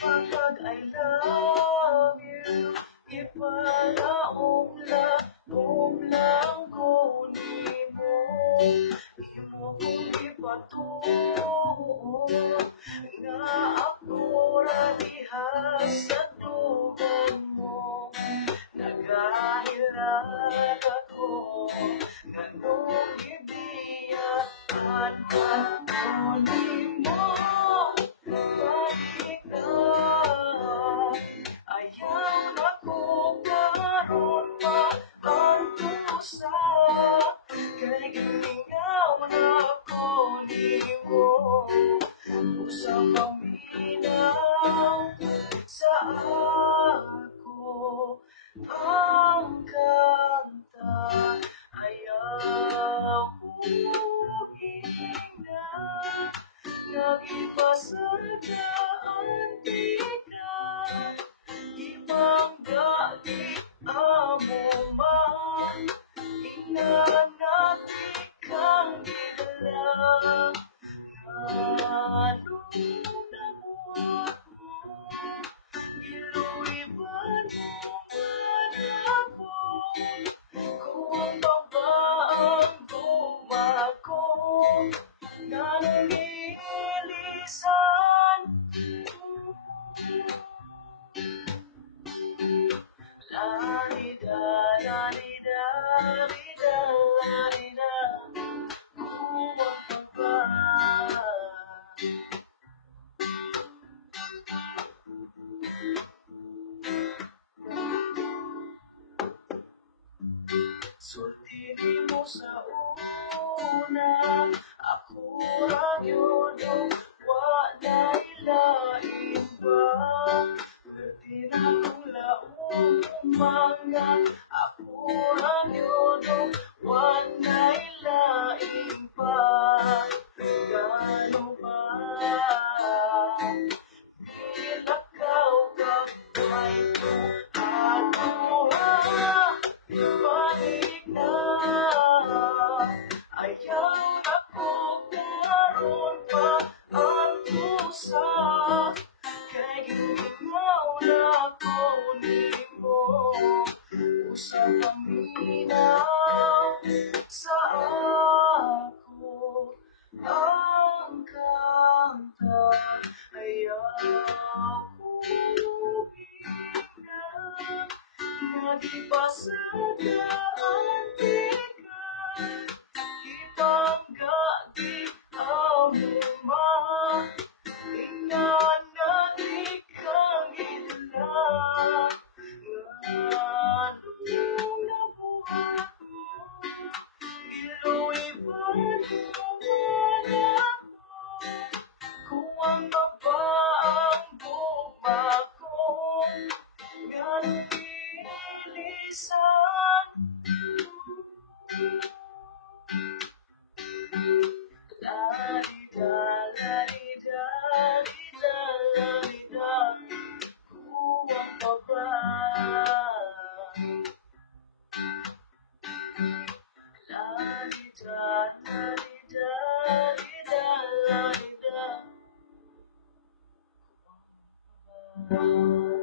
Pag I love you, ipalaom lang ko nimo. Imo kong ipatuo nga ako ra diha sa dugan mo. Nagahilat ako nganong gibiyakan man ko nimo. Balik na, ayaw na ko karon pa ang tusa. Kay gimingaw na ko nimo, usang paminaw sa ako ang kanta. Ayaw ko hingga nag-ipasadaan di ka, ibangga di amo man, inanati kang gidala. Anong namuhat mo, iluwiban mo man ako, kung ba ang guma ko, nganong ilisan. La-di-da, la-di-da, di-da, la-di-da, kuwang ka ba? Sultinin mo sa una, ako ra gyud walay lain pa. Perti na kong laong mga, ako ra gyud walay lain pa. Gano ba bilakaw kapay ko ako ha? Balik na, ayaw na ko karon pa ang tusa. Kay gimingaw na ko nimo, usang paminaw sa ako ang kanta. Ayaw ko hingga nag-ipasadaan di ka, ibangga di amo man, inanati kang gidala. Nganong nabuhat mo, iluwiban mo man ako, kung ang babaang guma ko, nganong ilisan. La-di-da, la-di-da, di-da, la-di-da, kuwang ka ba? La-di-da, la-di-da, di-da, la-di-da, kuwang ka ba?